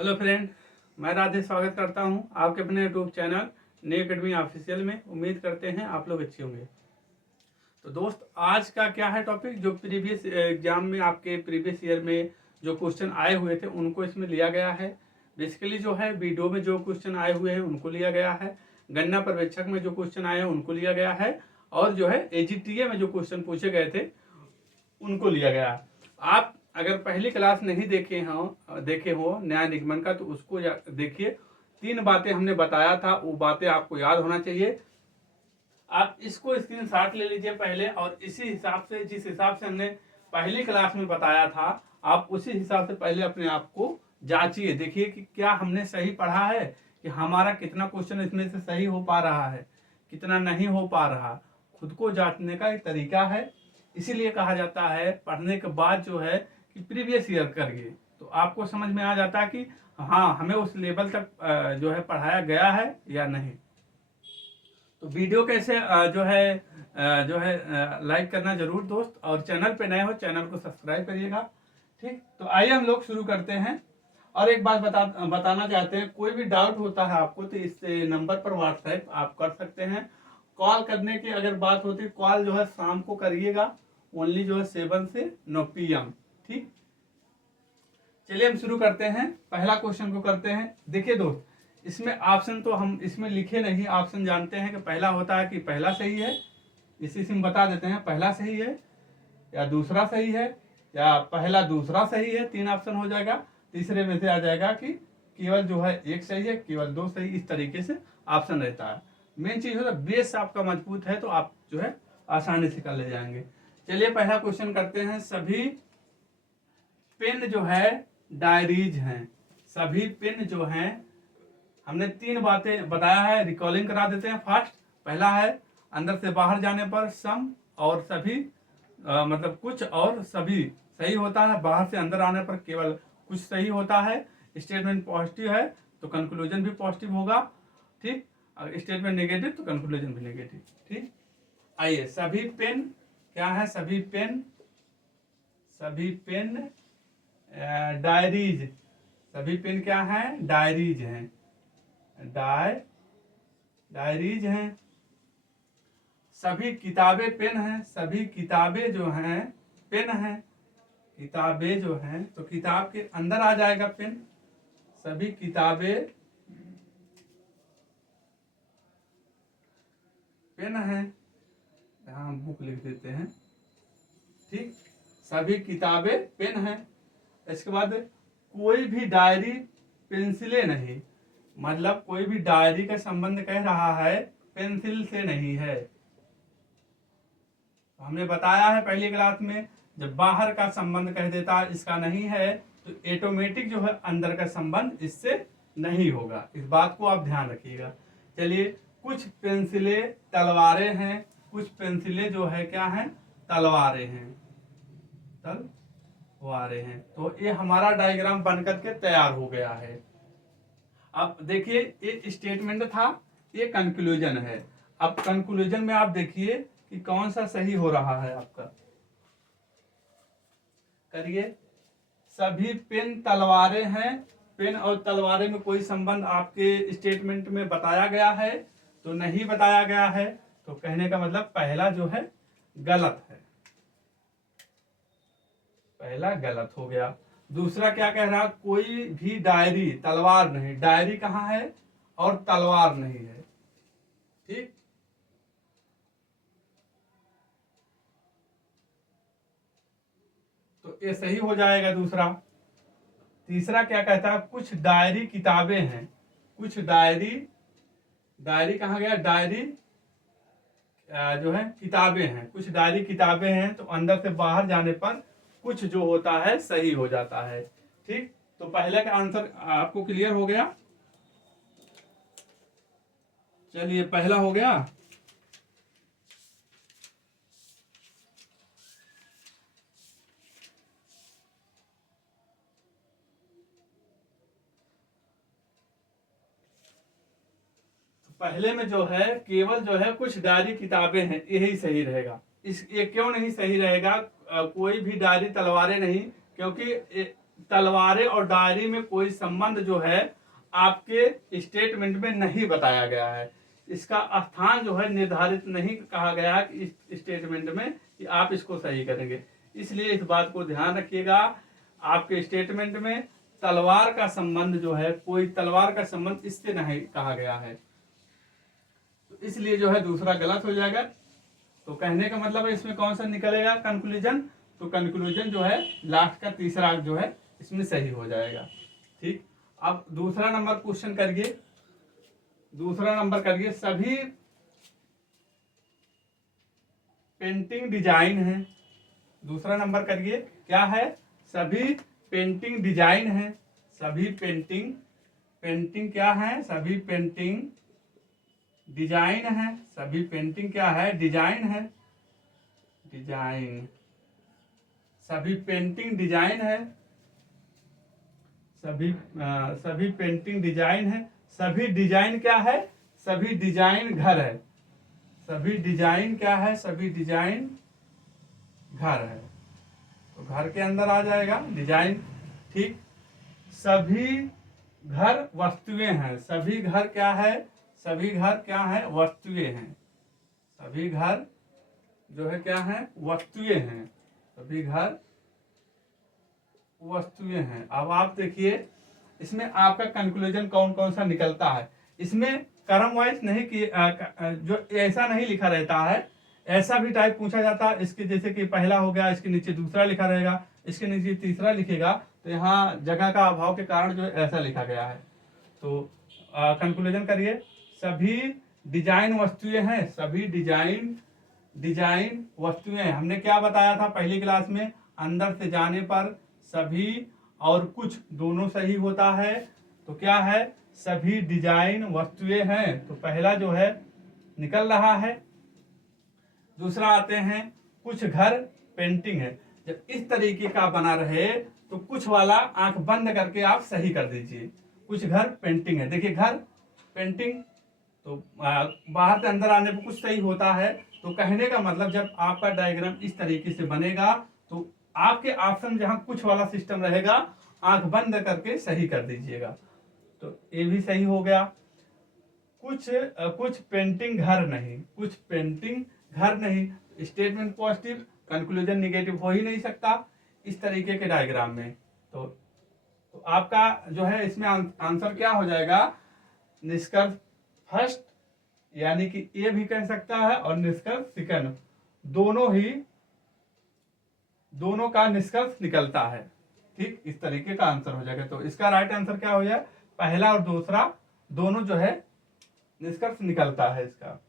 Hello friend, मैं राधे स्वागत करता हूं आपके अपने YouTube channel new academy official में। उम्मीद करते हैं आप लोग अच्छे होंगे। तो दोस्त, आज का क्या है टॉपिक, जो प्रीवियस एग्जाम में आपके प्रीवियस ईयर में जो क्वेश्चन आए हुए थे उनको इसमें लिया गया है। बेसिकली जो है वीडियो में जो क्वेश्चन आए हुए हैं उनको लिया गया है, गणना पर्यवेक्षक में जो क्वेश्चन आए हैं उनको लिया गया है, और जो है एजीटीए में जो क्वेश्चन पूछे गए थे उनको लिया गया। आप अगर पहली क्लास नहीं देखे हो न्याय निगमन का, तो उसको देखिए। 3 बातें हमने बताया था, वो बातें आपको याद होना चाहिए। आप इसको स्क्रीनशॉट ले लीजिए पहले, और इसी हिसाब से, जिस हिसाब से हमने पहली क्लास में बताया था, आप उसी हिसाब से पहले अपने आप को जांचिए। देखिए कि क्या हमने सही पढ़ा है, कि हमारा कितना क्वेश्चन इसमें से सही हो पा रहा है, कितना नहीं हो पा रहा। खुद को जांचने का एक तरीका है। इसीलिए कहा जाता है पढ़ने के बाद जो है कि प्रीवियस ईयर करिए, तो आपको समझ में आ जाता है कि हाँ, हमें उस लेवल तक जो है पढ़ाया गया है या नहीं। तो वीडियो कैसे जो है लाइक करना जरूर दोस्त, और चैनल पे नए हो चैनल को सब्सक्राइब करिएगा। ठीक, तो आइए हम लोग शुरू करते हैं। और एक बात बताना चाहते हैं, कोई भी डाउट होता है आपको तो इस नंबर पर व्हाट्सएप आप कर सकते हैं। कॉल करने की अगर बात होती है, कॉल जो है शाम को करिएगा, ओनली जो है 7 से 9 PM। ठीक, चलिए हम शुरू करते हैं। पहला क्वेश्चन को करते हैं। देखिए दोस्त, इसमें ऑप्शन तो हम इसमें लिखे नहीं, ऑप्शन जानते हैं कि पहला होता है कि पहला सही है, इसी से हम बता देते हैं पहला सही है या दूसरा सही है, या पहला दूसरा सही है, 3 ऑप्शन हो जाएगा। तीसरे में से आ जाएगा कि केवल जो है 1 सही है, केवल 2 सही, इस तरीके से ऑप्शन रहता है। मेन चीज होता है बेस आपका मजबूत है तो आप जो है आसानी से कर ले जाएंगे। चलिए पहला क्वेश्चन करते हैं। सभी पेन जो है डायरीज हैं। सभी पेन जो हैं, हमने 3 बातें बताया है, रिकॉलिंग करा देते हैं फास्ट। पहला है अंदर से बाहर जाने पर सम और सभी, मतलब कुछ और सभी सही होता है। बाहर से अंदर आने पर केवल कुछ सही होता है। स्टेटमेंट पॉजिटिव है तो कंक्लूजन भी पॉजिटिव होगा। ठीक, अगर स्टेटमेंट नेगेटिव तो कंक्लूजन भी नेगेटिव। ठीक, आइए, सभी पेन क्या है? सभी पेन डायरीज। सभी पेन क्या है? डायरीज हैं। डायरीज हैं। सभी किताबें पेन हैं। सभी किताबें जो हैं पेन हैं। किताबें जो हैं तो किताब के अंदर आ जाएगा पेन। सभी किताबें पेन हैं, यहां हम बुक लिख देते हैं। ठीक, सभी किताबें पेन हैं। इसके बाद कोई भी डायरी पेंसिलें नहीं, मतलब कोई भी डायरी का संबंध कह रहा है, पेंसिल से नहीं है। हमने बताया है पहली क्लास में, जब बाहर का संबंध कह देता है इसका नहीं है, तो ऑटोमेटिक जो है अंदर का संबंध इससे नहीं होगा। इस बात को आप ध्यान रखिएगा। चलिए, कुछ पेंसिलें तलवारें हैं। कुछ पेंसिलें जो है क्या हैं? तलवारें हैं। तलवारें हैं। तो ये हमारा डायग्राम बनकर के तैयार हो गया है। अब देखिए, ये स्टेटमेंट था, ये कंक्लूजन है। अब कंक्लूजन में आप देखिए कि कौन सा सही हो रहा है आपका। करिए, सभी पेन तलवारें हैं। पेन और तलवारें में कोई संबंध आपके स्टेटमेंट में बताया गया है तो नहीं बताया गया है, तो कहने का मतलब पहला जो है गलत है। पहला गलत हो गया। दूसरा क्या कह रहा? कोई भी डायरी, तलवार नहीं, डायरी कहाँ है और तलवार नहीं है। ठीक, तो ये सही हो जाएगा दूसरा। तीसरा क्या कहता है? कुछ डायरी किताबें हैं। कुछ डायरी कहाँ गया? डायरी जो है किताबें हैं। कुछ डायरी किताबें हैं, तो अंदर से बाहर जाने पर कुछ जो होता है सही हो जाता है। ठीक, तो पहले का आंसर आपको क्लियर हो गया। चलिए, पहला हो गया। पहले में जो है केवल जो है कुछ डायरी किताबें हैं, यही सही रहेगा। ये क्यों नहीं सही रहेगा? कोई भी डायरी तलवारें नहीं, क्योंकि तलवारें और डायरी में कोई संबंध जो है आपके स्टेटमेंट में नहीं बताया गया है। इसका स्थान जो है निर्धारित नहीं कहा गया है कि इस स्टेटमेंट में कि आप इसको सही करेंगे। इसलिए इस बात को ध्यान रखिएगा, आपके स्टेटमेंट में तलवार का संबंध जो है, कोई तलवार का संबंध इससे नहीं कहा गया है, तो इसलिए जो है दूसरा गलत हो जाएगा। तो कहने का मतलब है इसमें कौन सा निकलेगा कंक्लूजन, तो कंक्लूजन जो है लास्ट का तीसरा जो है इसमें सही हो जाएगा। ठीक, अब दूसरा नंबर क्वेश्चन करिए, दूसरा नंबर करिए, सभी पेंटिंग डिजाइन है। दूसरा नंबर करिए, क्या है, सभी पेंटिंग डिजाइन है। सभी पेंटिंग, पेंटिंग क्या है, सभी पेंटिंग डिजाइन है। सभी पेंटिंग क्या है, डिजाइन है, डिजाइन। सभी पेंटिंग डिजाइन है, सभी पेंटिंग डिजाइन है। सभी डिजाइन क्या है, सभी डिजाइन घर है। सभी डिजाइन क्या है, सभी डिजाइन घर है, तो घर के अंदर आ जाएगा डिजाइन। ठीक, सभी घर वस्तुएं हैं। सभी घर क्या है, सभी घर क्या है, वस्तुएं हैं। सभी घर जो है क्या है, वस्तुएं हैं। सभी घर वस्तुएं हैं। अब आप देखिए इसमें आपका कंक्लूजन कौन कौन सा निकलता है। इसमें क्रम वाइज नहीं कि जो ऐसा नहीं लिखा रहता है, ऐसा भी टाइप पूछा जाता है। इसके जैसे कि पहला हो गया, इसके नीचे दूसरा लिखा रहेगा, इसके नीचे तीसरा लिखेगा, तो यहाँ जगह का अभाव के कारण जो ऐसा लिखा गया है। तो कंक्लूजन करिए, सभी डिजाइन वस्तुएं हैं। सभी डिजाइन वस्तुएं हैं। हमने क्या बताया था पहली क्लास में, अंदर से जाने पर सभी और कुछ दोनों सही होता है, तो क्या है, सभी डिजाइन वस्तुएं हैं, तो पहला जो है निकल रहा है। दूसरा आते हैं, कुछ घर पेंटिंग है। जब इस तरीके का बना रहे तो कुछ वाला आंख बंद करके आप सही कर दीजिए। कुछ घर पेंटिंग है, देखिए घर पेंटिंग, तो बाहर से अंदर आने पर कुछ सही होता है। तो कहने का मतलब जब आपका डायग्राम इस तरीके से बनेगा तो आपके ऑप्शन जहां कुछ वाला सिस्टम रहेगा, आंख बंद करके सही कर दीजिएगा। तो ये भी सही हो गया। कुछ पेंटिंग घर नहीं, कुछ पेंटिंग घर नहीं, स्टेटमेंट पॉजिटिव, कंक्लूजन निगेटिव हो ही नहीं सकता इस तरीके के डायग्राम में। तो आपका जो है इसमें आंसर क्या हो जाएगा, निष्कर्ष फर्स्ट, यानी कि ए भी कह सकता है, और निष्कर्ष सेकंड, दोनों का निष्कर्ष निकलता है। ठीक, इस तरीके का आंसर हो जाएगा। तो इसका राइट आंसर क्या हो जाए, पहला और दूसरा दोनों जो है निष्कर्ष निकलता है इसका।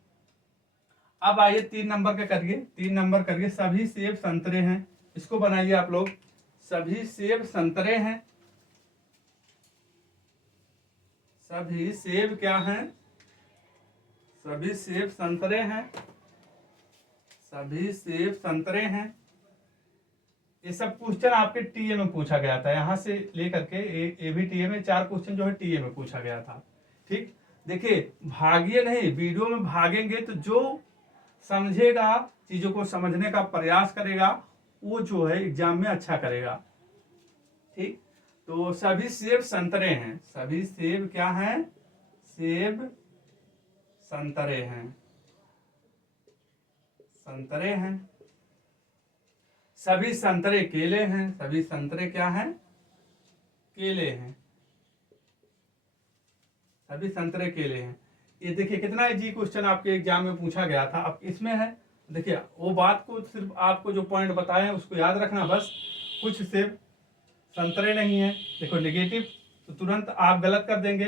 अब आइए 3 नंबर का करिए। 3 नंबर करिए, सभी सेब संतरे हैं। इसको बनाइए आप लोग, सभी सेब संतरे हैं। सभी सेब क्या हैं, सभी सेब संतरे हैं। सभी सेब संतरे हैं। ये सब क्वेश्चन आपके टीए में पूछा गया था, यहां से लेकर के ए भी टीए में 4 क्वेश्चन जो है टीए में पूछा गया था। ठीक, देखिए भागिए नहीं, वीडियो में भागेंगे तो जो समझेगा, चीजों को समझने का प्रयास करेगा, वो जो है एग्जाम में अच्छा करेगा। ठीक, तो सभी सेब संतरे हैं। सभी सेब क्या हैं, सेब संतरे हैं, संतरे हैं। सभी संतरे केले हैं। सभी संतरे क्या हैं, केले हैं। सभी संतरे केले हैं। ये देखिए कितना इजी क्वेश्चन आपके एग्जाम में पूछा गया था। अब इसमें है, देखिए वो बात को सिर्फ आपको जो पॉइंट बताए हैं उसको याद रखना बस। कुछ सेब संतरे नहीं है, देखो नेगेटिव, तो तुरंत आप गलत कर देंगे,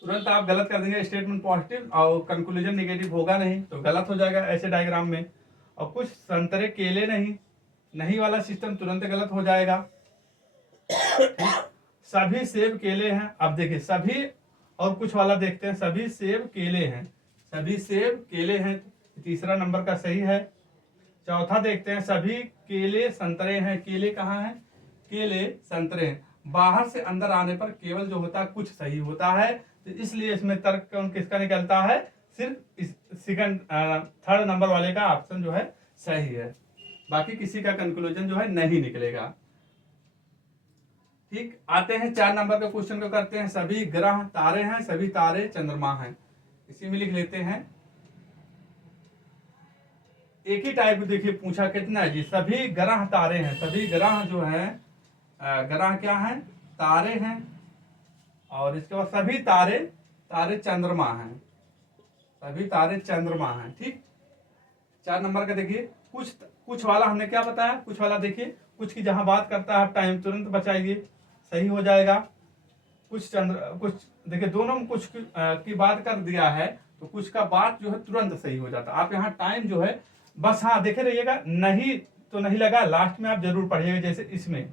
तुरंत आप गलत कर देंगे। स्टेटमेंट पॉजिटिव और कंक्लूजन नेगेटिव होगा नहीं, तो गलत हो जाएगा ऐसे डायग्राम में। और कुछ संतरे केले नहीं वाला सिस्टम तुरंत गलत हो जाएगा। सभी सेब केले हैं। अब देखिए सभी और कुछ वाला देखते हैं, सभी सेब केले हैं। सभी सेब केले हैं, तीसरा नंबर का सही है। चौथा देखते हैं, सभी केले संतरे हैं। केले कहाँ हैं, केले संतरे हैं। बाहर से अंदर आने पर केवल जो होता है कुछ सही होता है, तो इसलिए इसमें तर्क किसका निकलता है, सिर्फ इस सेकंड थर्ड नंबर वाले का ऑप्शन जो है सही है। बाकी किसी का कंक्लूजन जो है नहीं निकलेगा। ठीक, आते हैं 4 नंबर के क्वेश्चन को करते हैं। सभी ग्रह तारे हैं, सभी तारे चंद्रमा हैं। इसी में लिख लेते हैं। एक ही टाइप देखिए पूछा कितना है जी, सभी ग्रह तारे हैं। सभी ग्रह जो है ग्रह क्या है, तारे हैं। और इसके बाद सभी तारे तारे चंद्रमा हैं, सभी तारे चंद्रमा हैं। ठीक, 4 नंबर का देखिए, कुछ कुछ वाला हमने क्या बताया, कुछ वाला देखिए, कुछ की जहां बात करता है टाइम तुरंत बचाइए, सही हो जाएगा। कुछ देखिए दोनों में कुछ की बात कर दिया है, तो कुछ का बात जो है तुरंत सही हो जाता है। आप यहाँ टाइम जो है बस हाँ देखे रहिएगा, नहीं तो नहीं लगा, लास्ट में आप जरूर पढ़िएगा। जैसे इसमें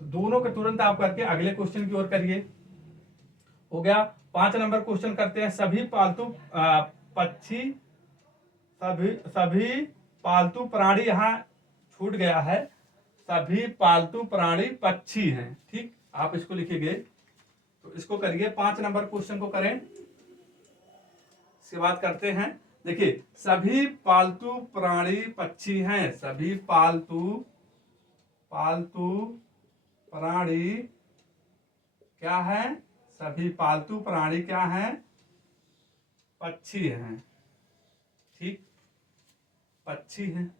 तो दोनों के तुरंत आप करके अगले क्वेश्चन की ओर करिए। हो गया। 5 नंबर क्वेश्चन करते हैं। सभी पालतू पक्षी, सभी पालतू प्राणी, यहाँ छूट गया है, सभी पालतू प्राणी पक्षी हैं। ठीक, आप इसको लिखिए, तो इसको करिए। 5 नंबर क्वेश्चन को करें, इसके बाद करते हैं। देखिए, सभी पालतू प्राणी पक्षी हैं, सभी पालतू प्राणी क्या है, सभी पालतू प्राणी क्या है, पक्षी हैं। ठीक, पक्षी हैं,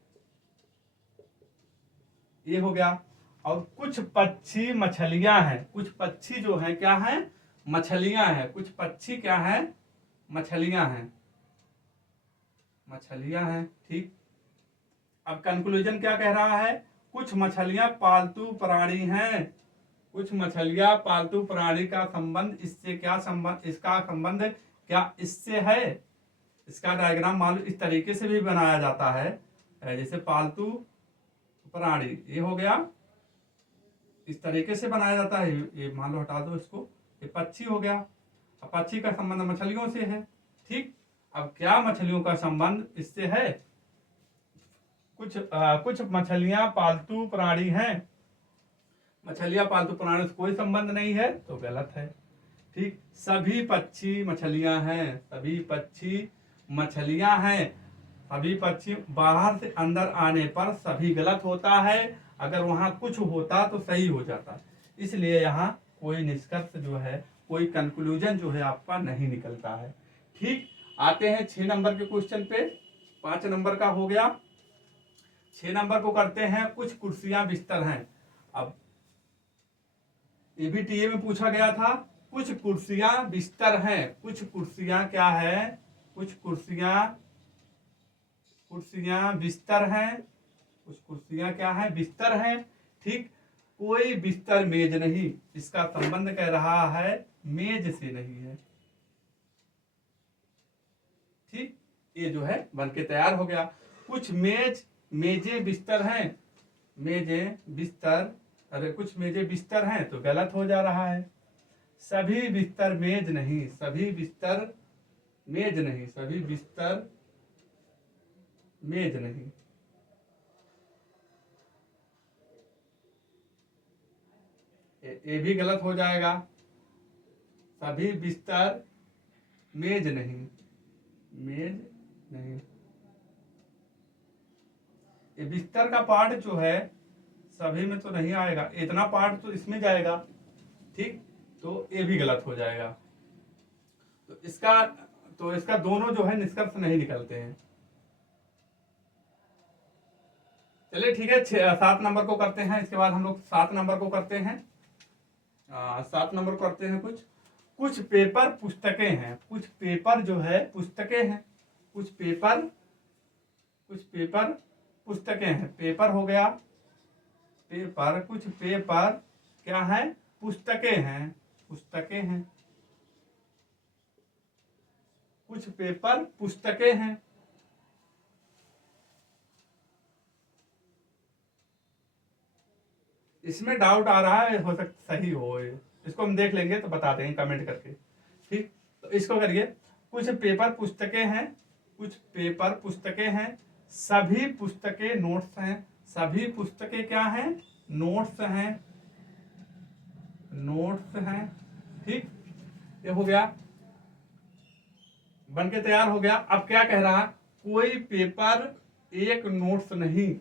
ये हो गया। और कुछ पक्षी मछलियां हैं, कुछ पक्षी जो हैं क्या हैं, मछलियां हैं। कुछ पक्षी क्या है, मछलियां हैं, मछलियां हैं। ठीक, अब कंक्लूजन क्या कह रहा है, कुछ मछलियां पालतू प्राणी हैं। कुछ मछलियां पालतू प्राणी का संबंध इससे क्या संबंध, इसका संबंध क्या इससे है। इसका डायग्राम मान लो इस तरीके से भी बनाया जाता है, जैसे पालतू प्राणी, ये हो गया, इस तरीके से बनाया जाता है। ये मान लो हटा दो इसको, ये पक्षी हो गया। अब पक्षी का संबंध मछलियों से है। ठीक, अब क्या मछलियों का संबंध इससे है, कुछ मछलियां पालतू प्राणी हैं। मछलियां पालतू प्राणी से कोई संबंध नहीं है, तो गलत है। ठीक, सभी पक्षी मछलियां हैं, सभी पक्षी मछलियां हैं। सभी पक्षी बाहर से अंदर आने पर सभी गलत होता है, अगर वहां कुछ होता तो सही हो जाता। इसलिए यहाँ कोई निष्कर्ष जो है, कोई कंक्लूजन जो है आपका नहीं निकलता है। ठीक, आते हैं 6 नंबर के क्वेश्चन पे। 5 नंबर का हो गया, 6 नंबर को करते हैं। कुछ कुर्सियां बिस्तर हैं। अब एबीटीए में पूछा गया था, कुछ कुर्सियां बिस्तर हैं। कुछ कुर्सियां क्या है, कुछ कुर्सियां बिस्तर हैं। कुछ कुर्सियां क्या है, बिस्तर हैं। ठीक, कोई बिस्तर मेज नहीं, इसका संबंध कह रहा है मेज से नहीं है। ठीक, ये जो है बन के तैयार हो गया। कुछ मेजे बिस्तर हैं, मेजे बिस्तर, अरे कुछ मेजे बिस्तर हैं, तो गलत हो जा रहा है। सभी बिस्तर मेज नहीं, सभी बिस्तर मेज नहीं, सभी बिस्तर मेज नहीं। ये भी गलत हो जाएगा। सभी बिस्तर मेज नहीं, मेज नहीं। ये बिस्तर का पार्ट जो है सभी में तो नहीं आएगा, इतना पार्ट तो इसमें जाएगा। ठीक, तो ये भी गलत हो जाएगा। तो इसका दोनों जो है निष्कर्ष नहीं निकलते हैं। चलिए ठीक है, 7 नंबर को करते हैं। इसके बाद हम लोग 7 नंबर को करते हैं। 7 नंबर करते हैं। कुछ पेपर पुस्तकें हैं। कुछ पेपर जो है पुस्तकें हैं। कुछ पेपर पुस्तकें हैं। पेपर हो गया, पेपर, कुछ पेपर क्या है, पुस्तकें हैं, पुस्तकें हैं। कुछ पेपर पुस्तकें हैं। इसमें डाउट आ रहा है, हो सकता सही हो, इसको हम देख लेंगे तो बता देंगे कमेंट करके। ठीक, तो इसको करिए। कुछ पेपर पुस्तकें हैं, कुछ पेपर पुस्तकें हैं। सभी पुस्तकें नोट्स हैं। सभी पुस्तकें क्या हैं, नोट्स हैं, नोट्स हैं। ठीक, ये हो गया, बनके तैयार हो गया। अब क्या कह रहा, कोई पेपर एक नोट्स नहीं,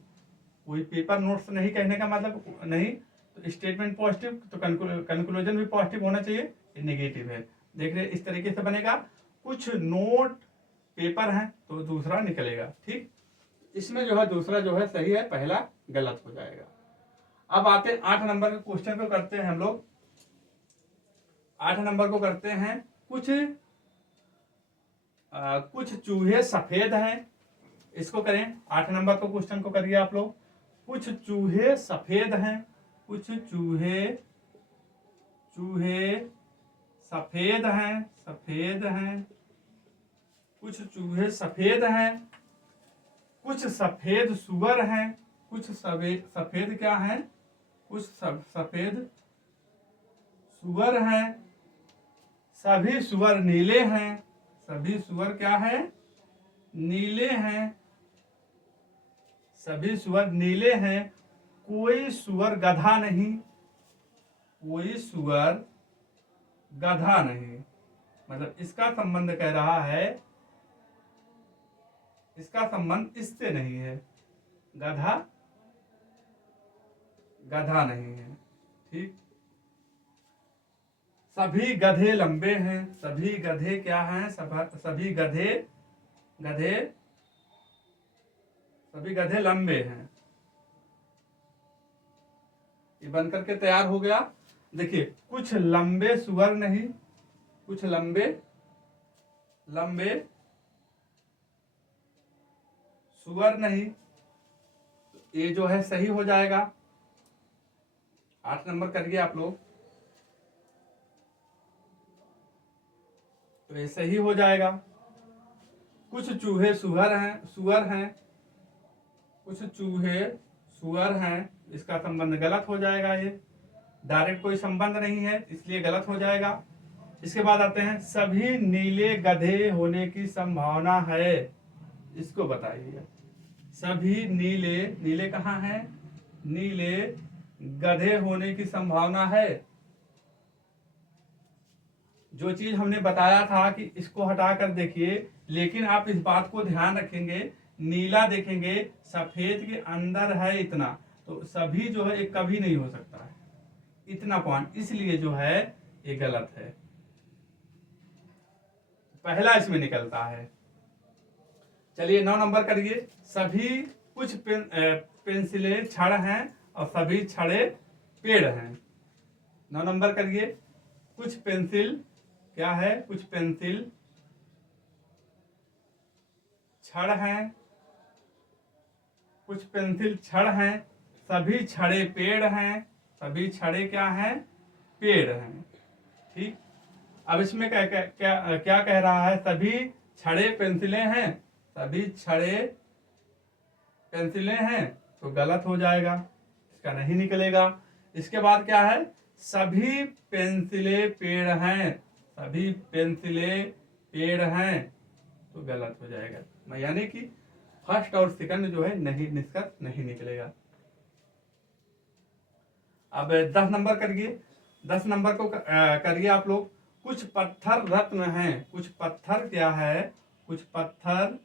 कोई पेपर नोट्स नहीं कहने का मतलब नहीं, तो स्टेटमेंट पॉजिटिव तो कंक्लूजन भी पॉजिटिव होना चाहिए, ये नेगेटिव है। देख रहे इस तरीके से बनेगा, कुछ नोट पेपर हैं तो दूसरा निकलेगा। ठीक, इसमें जो है दूसरा जो है सही है, पहला गलत हो जाएगा। अब आते हैं 8 नंबर के क्वेश्चन को करते हैं हम लोग। 8 नंबर को करते हैं, कुछ चूहे सफेद हैं, इसको करें। 8 नंबर को क्वेश्चन को करिए आप लोग। कुछ चूहे सफेद हैं, कुछ चूहे सफेद हैं, कुछ चूहे सफेद हैं, कुछ सफेद सुअर हैं, कुछ सफेद क्या हैं, कुछ सफेद सुअर हैं, सभी सुअर नीले हैं, सभी सुअर क्या है, नीले हैं, सभी सुअर नीले हैं, कोई सुअर गधा नहीं, कोई सुअर गधा नहीं। मतलब इसका संबंध कह रहा है, इसका संबंध इससे नहीं है, गधा नहीं है। ठीक, सभी गधे लंबे हैं, सभी गधे क्या हैं, सभी गधे लंबे हैं। ये बनकर के तैयार हो गया। देखिए, कुछ लंबे सुअर नहीं, कुछ लंबे सुअर नहीं, तो ये जो है सही हो जाएगा। 8 नंबर करिए आप लोग, तो ये सही हो जाएगा। कुछ चूहे सुअर हैं, कुछ चूहे सुअर हैं, इसका संबंध गलत हो जाएगा। ये डायरेक्ट कोई संबंध नहीं है, इसलिए गलत हो जाएगा। इसके बाद आते हैं, सभी नीले गधे होने की संभावना है, इसको बताइए। सभी नीले कहाँ है, नीले गधे होने की संभावना है। जो चीज हमने बताया था कि इसको हटाकर देखिए, लेकिन आप इस बात को ध्यान रखेंगे, नीला देखेंगे, सफेद के अंदर है इतना, तो सभी जो है एक कभी नहीं हो सकता है इतना पॉइंट, इसलिए जो है ये गलत है। पहला इसमें निकलता है। चलिए 9 नंबर करिए। सभी कुछ पेंसिलें छड़ हैं और सभी छड़े पेड़ हैं। 9 नंबर करिए। कुछ पेंसिल क्या है, कुछ पेंसिल छड़ हैं, कुछ पेंसिल छड़ हैं, सभी छड़े पेड़ हैं, सभी छड़े क्या हैं, पेड़ हैं। ठीक, अब इसमें क्या कह रहा है, सभी छड़े पेंसिलें हैं, सभी छड़े पेंसिलें हैं, तो गलत हो जाएगा, इसका नहीं निकलेगा। इसके बाद क्या है, सभी पेंसिलें पेड़ हैं, सभी पेंसिलें पेड़ हैं, तो गलत हो जाएगा। यानी कि फर्स्ट और सेकंड जो है नहीं, निष्कर्ष नहीं निकलेगा। अब 10 नंबर करिए। 10 नंबर को करिए आप लोग। कुछ पत्थर रत्न हैं, कुछ पत्थर क्या है, कुछ पत्थर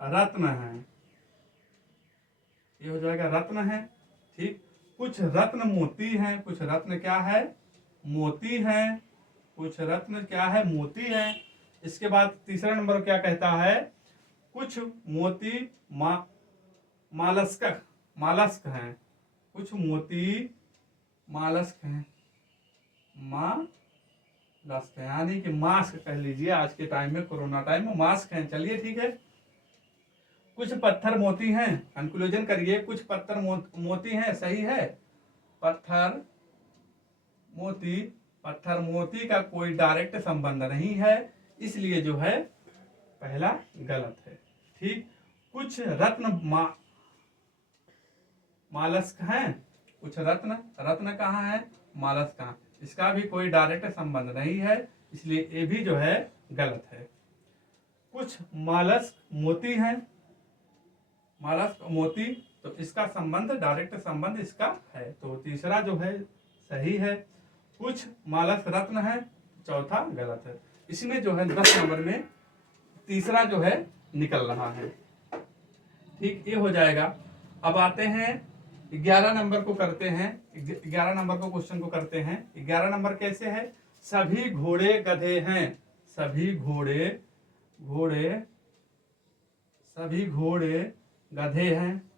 रत्न हैं, ये हो जाएगा रत्न है। ठीक, कुछ रत्न मोती हैं, कुछ रत्न क्या है, मोती हैं, कुछ रत्न क्या है, मोती हैं। इसके बाद तीसरा नंबर क्या कहता है, कुछ मोती मालस्क हैं, कुछ मोती मालस्क हैं, मालस्क यानी कि मास्क कह लीजिए, आज के टाइम में कोरोना टाइम में मास्क हैं। चलिए ठीक है। कुछ पत्थर मोती हैं, कंक्लूजन करिए। कुछ पत्थर मोती हैं, सही है। पत्थर मोती का कोई डायरेक्ट संबंध नहीं है, इसलिए जो है पहला गलत है। ठीक, कुछ रत्न मालस्क हैं, कुछ रत्न कहाँ है, मालस्क कहाँ, इसका भी कोई डायरेक्ट संबंध नहीं है, इसलिए ये भी जो है गलत है। कुछ मालस्क मोती हैं, मालस्क मोती, तो इसका संबंध डायरेक्ट संबंध इसका है, तो तीसरा जो है सही है। कुछ मालस्क रत्न है, चौथा गलत है। इसमें जो है 10 नंबर में तीसरा जो है निकल रहा है। ठीक, ये हो जाएगा। अब आते हैं 11 नंबर को करते हैं। 11 नंबर को क्वेश्चन को करते हैं। 11 नंबर कैसे है? सभी घोड़े गधे हैं। सभी घोड़े सभी घोड़े गधे हैं।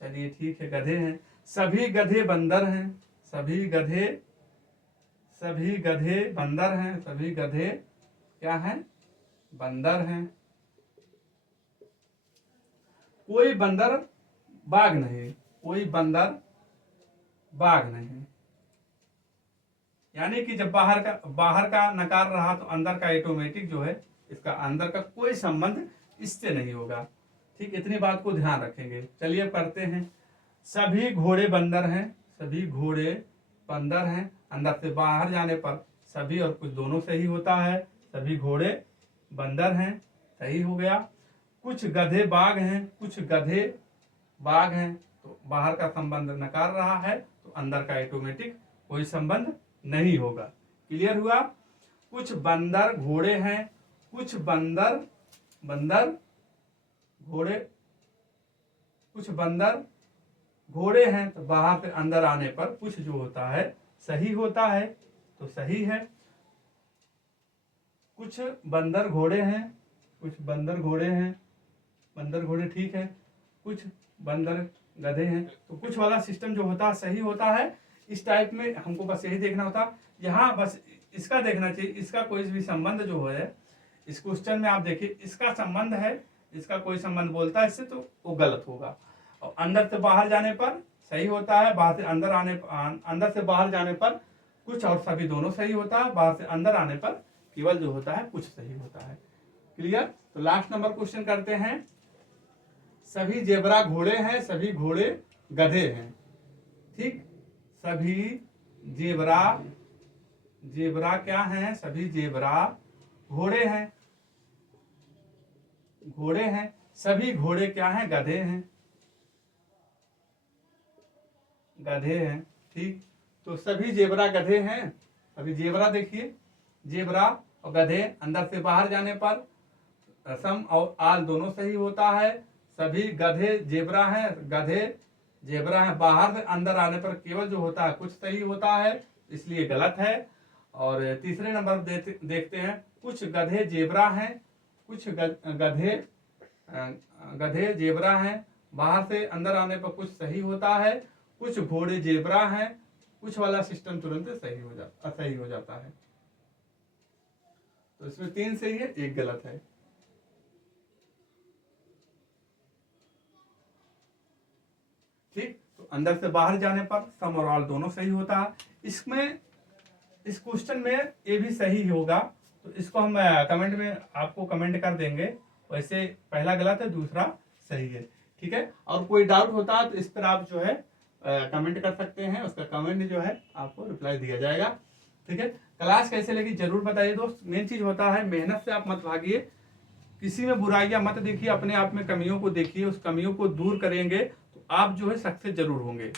चलिए ठीक है, गधे हैं। सभी गधे बंदर हैं। सभी गधे बंदर हैं। सभी गधे क्या हैं? बंदर हैं। कोई बंदर बाघ नहीं। कोई बंदर बाघ नहीं। यानी कि जब बाहर का नकार रहा तो अंदर का ऑटोमेटिक जो है, इसका अंदर का कोई संबंध इससे नहीं होगा। ठीक, इतनी बात को ध्यान रखेंगे। चलिए अब करते हैं। सभी घोड़े बंदर हैं। सभी घोड़े बंदर हैं। अंदर से बाहर जाने पर सभी और कुछ दोनों सही होता है। सभी घोड़े बंदर हैं, सही हो गया। कुछ गधे बाघ हैं। कुछ गधे बाघ हैं, तो बाहर का संबंध नकार रहा है तो अंदर का ऑटोमेटिक कोई संबंध नहीं होगा। क्लियर हुआ? कुछ बंदर घोड़े हैं। कुछ बंदर घोड़े कुछ बंदर घोड़े हैं, तो बाहर से अंदर आने पर कुछ जो होता है सही होता है, तो सही है। कुछ बंदर घोड़े हैं। कुछ बंदर घोड़े हैं। बंदर घोड़े ठीक है। कुछ बंदर गधे हैं, तो कुछ वाला सिस्टम जो होता है सही होता है। इस टाइप में हमको बस यही देखना होता। यहाँ बस इसका देखना चाहिए, इसका कोई भी संबंध जो है इस क्वेश्चन में आप देखिए, इसका संबंध है, इसका कोई संबंध बोलता है इससे, तो वो गलत होगा। और अंदर से बाहर जाने पर सही होता है, बाहर से अंदर से बाहर जाने पर कुछ और सभी दोनों सही होता है, बाहर से अंदर आने पर केवल जो होता है कुछ सही होता है। क्लियर? तो लास्ट नंबर क्वेश्चन करते हैं। सभी जेबरा घोड़े हैं। सभी घोड़े गधे हैं। ठीक, सभी जेबरा क्या हैं? सभी जेबरा घोड़े हैं। सभी घोड़े क्या हैं? गधे हैं। ठीक, तो सभी जेबरा गधे हैं। अभी जेबरा देखिए, जेबरा और गधे अंदर से बाहर जाने पर सम और आल दोनों सही होता है। सभी गधे जेबरा हैं। गधे जेबरा हैं, बाहर से अंदर आने पर केवल जो होता है कुछ सही होता है, इसलिए गलत है। और तीसरे नंबर देखते हैं। कुछ गधे जेबरा हैं। कुछ गधे जेबरा हैं, बाहर से अंदर आने पर कुछ सही होता है। कुछ घोड़े जेबरा हैं। कुछ वाला सिस्टम तुरंत असही हो जाता है। तो इसमें 3 सही है, 1 गलत है। ठीक, तो अंदर से बाहर जाने पर सम और ऑल दोनों सही होता है। इसमें इस क्वेश्चन में ये भी सही होगा, तो इसको हम कमेंट में आपको कमेंट कर देंगे। वैसे पहला गलत है, दूसरा सही है। ठीक है, और कोई डाउट होता है तो इस पर आप जो है कमेंट कर सकते हैं। उसका कमेंट जो है आपको रिप्लाई दिया जाएगा। ठीक है, क्लास कैसे लगी जरूर बताइए दोस्त। मेन चीज होता है मेहनत से आप मत भागिए, किसी में बुराइयां मत देखिए, अपने आप में कमियों को देखिए। उस कमियों को दूर करेंगे तो आप जो है सक्सेस जरूर होंगे।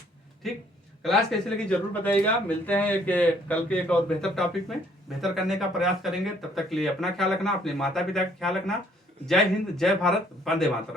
ठीक, क्लास कैसी लगी जरूर बताइएगा। मिलते हैं कल के एक और बेहतर टॉपिक में, बेहतर करने का प्रयास करेंगे। तब तक के लिए अपना ख्याल रखना, अपने माता पिता का ख्याल रखना। जय हिंद, जय भारत, वंदे मातरम।